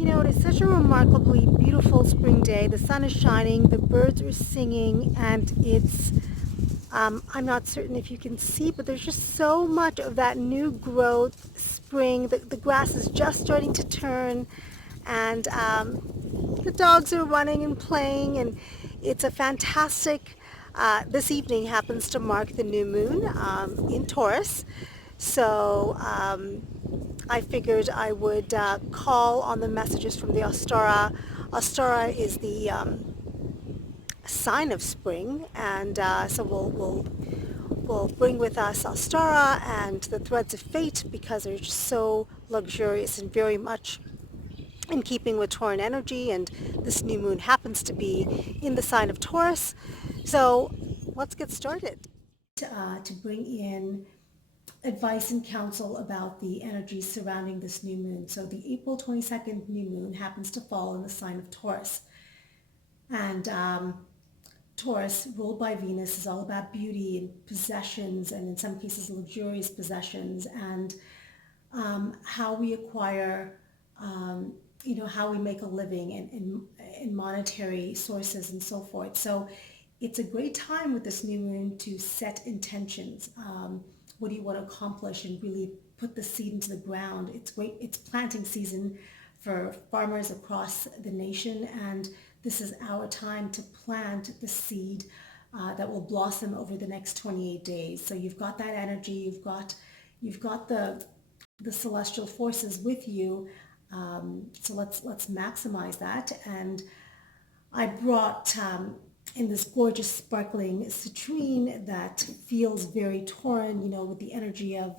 You know, it is such a remarkably beautiful spring day. The sun is shining, the birds are singing, and I'm not certain if you can see, but there's just so much of that new growth, spring. The grass is just starting to turn, and the dogs are running and playing, and it's a fantastic, this evening happens to mark the new moon in Taurus. So I figured I would call on the messages from the Ostara. Ostara is the sign of spring, and so we'll bring with us Ostara and the threads of fate because they're just so luxurious and very much in keeping with Tauran energy, and this new moon happens to be in the sign of Taurus. So let's get started. To bring in advice and counsel about the energies surrounding this new moon. So the April 22nd new moon happens to fall in the sign of Taurus. And Taurus, ruled by Venus, is all about beauty and possessions, and in some cases luxurious possessions, and how we acquire, how we make a living in monetary sources and so forth. So it's a great time with this new moon to set intentions. What do you want to accomplish, and really put the seed into the ground. It's great. It's planting season for farmers across the nation, and this is our time to plant the seed that will blossom over the next 28 days. So you've got that energy, you've got the celestial forces with you. So let's maximize that. And I brought in this gorgeous sparkling citrine that feels very Tauran, with the energy of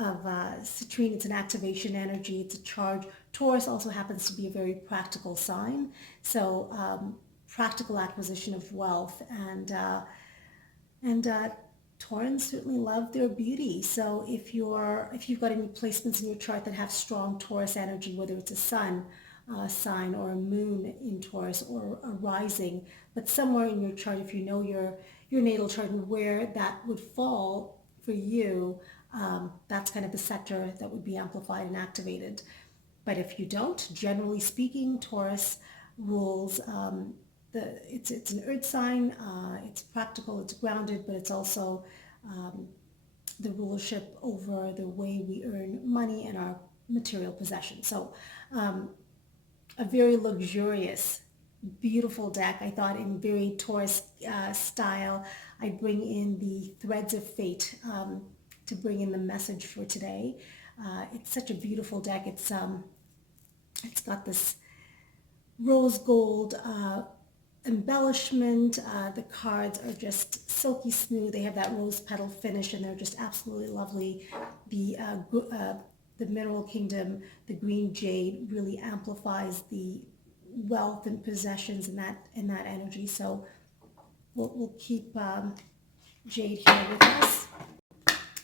citrine. It's an activation energy, it's a charge. Taurus also happens to be a very practical sign, so practical acquisition of wealth, and Taurans certainly love their beauty. So if you've got any placements in your chart that have strong Taurus energy, whether it's a sun sign or a moon in Taurus or a rising, but somewhere in your chart, if you know your natal chart and where that would fall for you, that's kind of the sector that would be amplified and activated. But if you don't, generally speaking, Taurus rules, it's an earth sign, it's practical, it's grounded, but it's also the rulership over the way we earn money and our material possessions. So a very luxurious, beautiful deck. I thought in very Taurus style, I'd bring in the threads of fate to bring in the message for today. It's such a beautiful deck. It's got this rose gold embellishment. The cards are just silky smooth. They have that rose petal finish, and they're just absolutely lovely. The mineral kingdom, the green jade, really amplifies the wealth and possessions in that energy. So we'll keep jade here with us.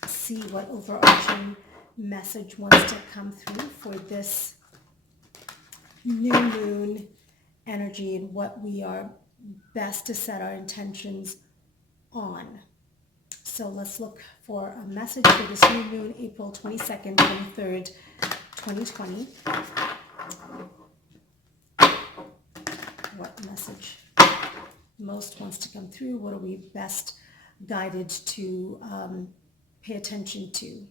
See what overarching message wants to come through for this new moon energy, and what we are best to set our intentions on. So let's look for a message for this new moon, April 22nd, 23rd, 2020. What message most wants to come through? What are we best guided to pay attention to?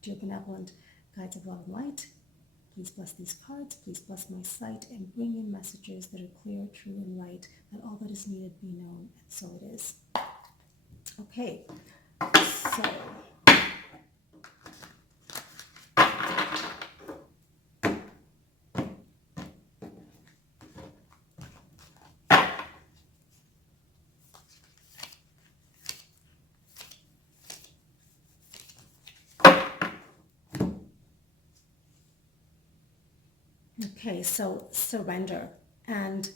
Dear benevolent guides of love and light, please bless these cards, please bless my sight, and bring in messages that are clear, true, and right, that all that is needed be known, and so it is. Okay, so surrender. And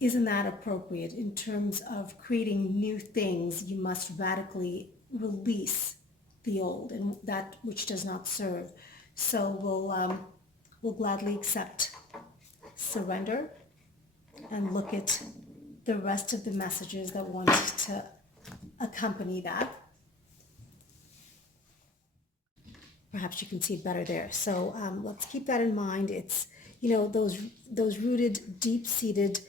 isn't that appropriate? In terms of creating new things, you must radically release the old and that which does not serve. So we'll gladly accept surrender and look at the rest of the messages that want to accompany that. Perhaps you can see it better there. So let's keep that in mind. It's, you know, those rooted, deep-seated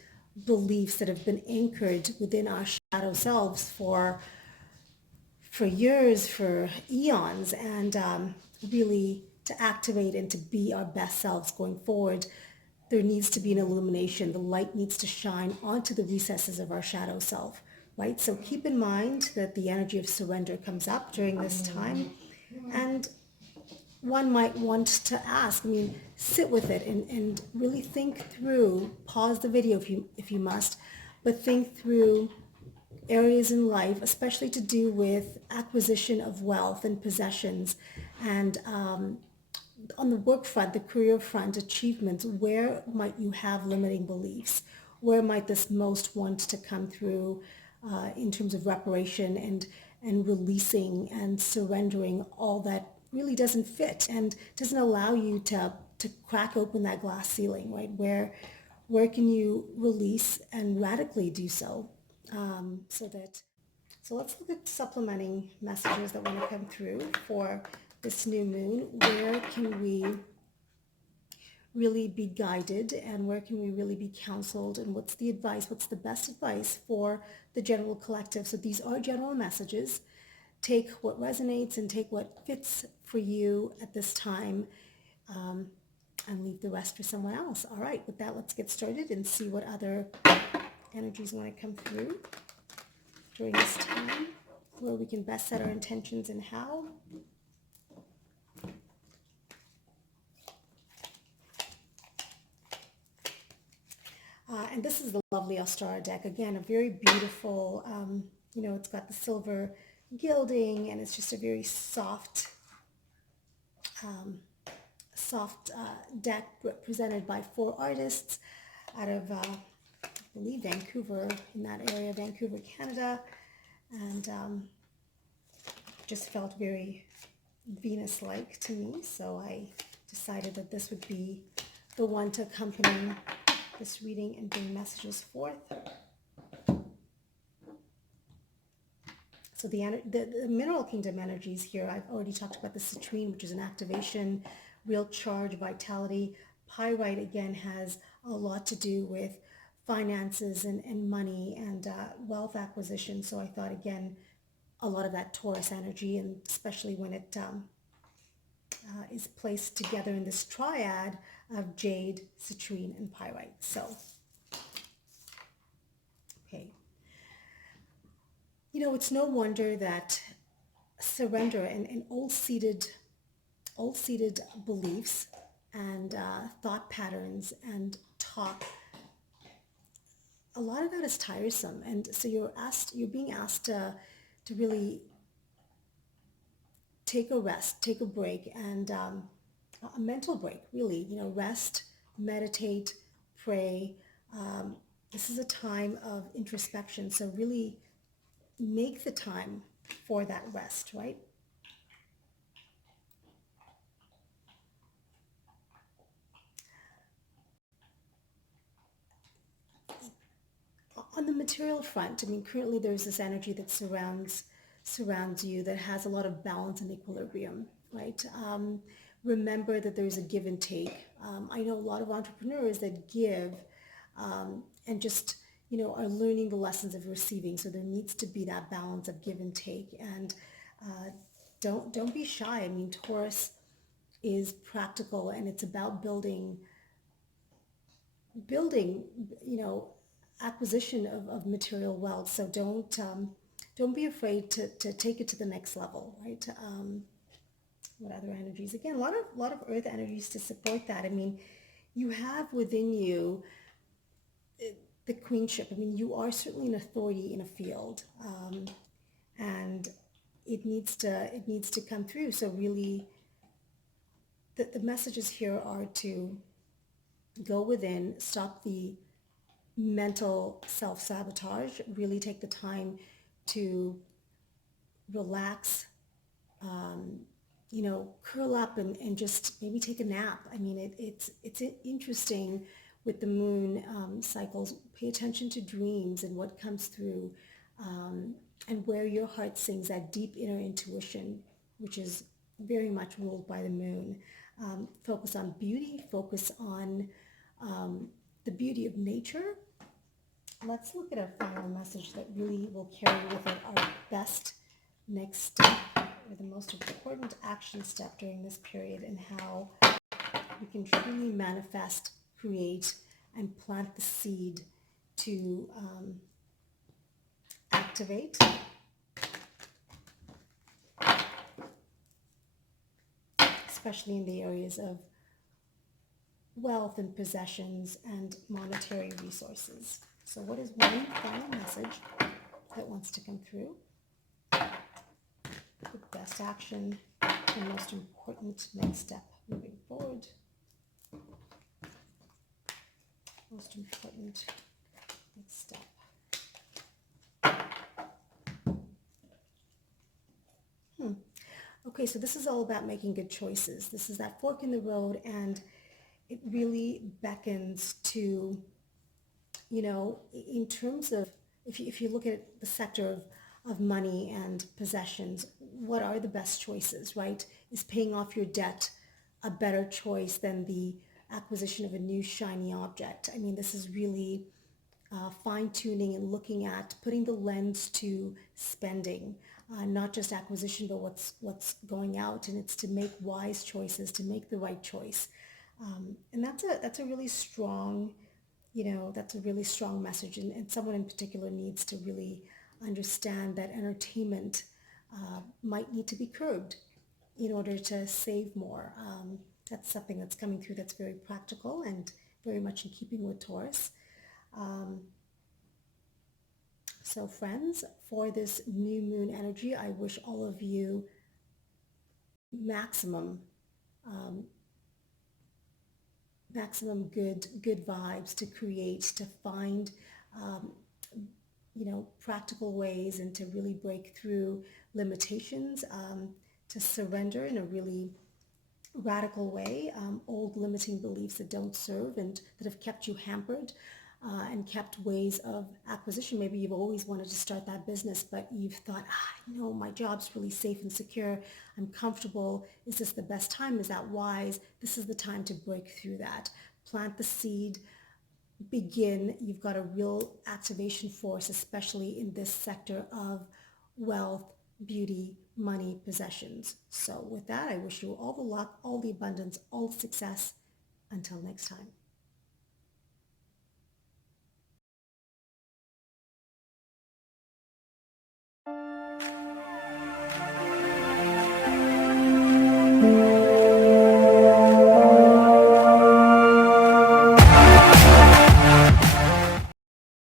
beliefs that have been anchored within our shadow selves for years, for eons, and really to activate and to be our best selves going forward, there needs to be an illumination. The light needs to shine onto the recesses of our shadow self, right? So keep in mind that the energy of surrender comes up during this time. And one might want to ask, I mean, sit with it and really think through, pause the video if you must, but think through areas in life, especially to do with acquisition of wealth and possessions, and on the work front, the career front, achievements, where might you have limiting beliefs? Where might this most want to come through in terms of reparation and releasing and surrendering all that really doesn't fit and doesn't allow you to crack open that glass ceiling, right? Where can you release and radically do so? So let's look at supplementing messages that want to come through for this new moon. Where can we really be guided, and where can we really be counseled, and what's the advice, what's the best advice for the general collective? So these are general messages. Take what resonates and take what fits for you at this time, and leave the rest for someone else. All right, with that, let's get started and see what other energies want to come through during this time, where we can best set our intentions and how. And this is the lovely Ostara deck. Again, a very beautiful, it's got the silver gilding, and it's just a very soft deck presented by 4 artists out of, I believe, Vancouver, in that area, Vancouver, Canada. And just felt very Venus-like to me, so I decided that this would be the one to accompany this reading and bring messages forth. So the mineral kingdom energies here, I've already talked about the citrine, which is an activation, real charge, vitality. Pyrite, again, has a lot to do with finances and money and wealth acquisition. So I thought, again, a lot of that Taurus energy, and especially when it is placed together in this triad of jade, citrine, and pyrite. So, okay. You know, it's no wonder that surrender and old-seated beliefs and thought patterns and talk, a lot of that is tiresome. And so you're being asked to really take a rest, take a break, and a mental break, really. You know, rest, meditate, pray. This is a time of introspection, so really make the time for that rest, right? On the material front, I mean, currently there's this energy that surrounds you, that has a lot of balance and equilibrium, right? Remember that there's a give and take. I know a lot of entrepreneurs that give and just, are learning the lessons of receiving. So there needs to be that balance of give and take. And don't be shy. I mean, Taurus is practical, and it's about building, acquisition of material wealth. So don't be afraid to take it to the next level, right? What other energies? Again, a lot of earth energies to support that. I mean, you have within you the queenship. I mean, you are certainly an authority in a field, and it needs to come through. So really, the messages here are to go within, stop the mental self-sabotage, really take the time to relax, curl up and just maybe take a nap. I mean, it's interesting with the moon cycles. Pay attention to dreams and what comes through, and where your heart sings that deep inner intuition, which is very much ruled by the moon. Focus on beauty, focus on the beauty of nature. Let's look at a final message that really will carry with it our best next step, or the most important action step during this period, and how we can truly manifest, create, and plant the seed to activate, especially in the areas of wealth and possessions and monetary resources. So what is one final message that wants to come through? The best action and most important next step moving forward. Most important next step. Okay, so this is all about making good choices. This is that fork in the road, and it really beckons to, in terms of, if you look at the sector of money and possessions, what are the best choices, right? Is paying off your debt a better choice than the acquisition of a new shiny object? I mean, this is really fine-tuning and looking at putting the lens to spending, not just acquisition, but what's going out, and it's to make wise choices, to make the right choice. And that's a really strong, that's a really strong message, and someone in particular needs to really understand that entertainment might need to be curbed in order to save more. That's something that's coming through that's very practical and very much in keeping with Taurus. So friends, for this new moon energy, I wish all of you maximum good vibes to create, to find practical ways, and to really break through limitations, to surrender in a really radical way, old limiting beliefs that don't serve and that have kept you hampered, and kept ways of acquisition. Maybe you've always wanted to start that business, but you've thought, no, my job's really safe and secure. I'm comfortable. Is this the best time? Is that wise? This is the time to break through that. Plant the seed, begin. You've got a real activation force, especially in this sector of wealth, beauty, money, possessions. So with that, I wish you all the luck, all the abundance, all the success. Until next time.